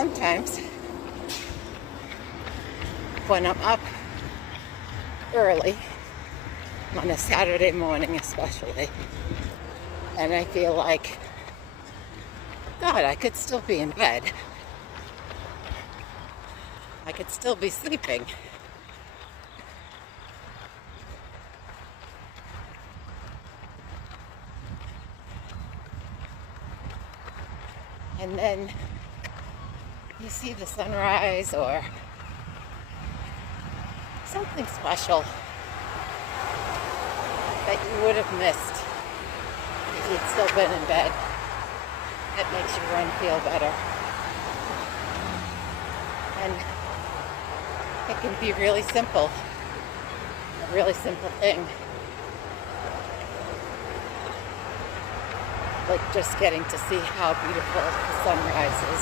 sometimes when I'm up early, on a Saturday morning especially, and I feel like, God, I could still be in bed. I could still be sleeping. And then you see the sunrise or something special that you would have missed if you'd still been in bed. That makes your run feel better. And it can be really simple, a really simple thing. Like just getting to see how beautiful the sunrise is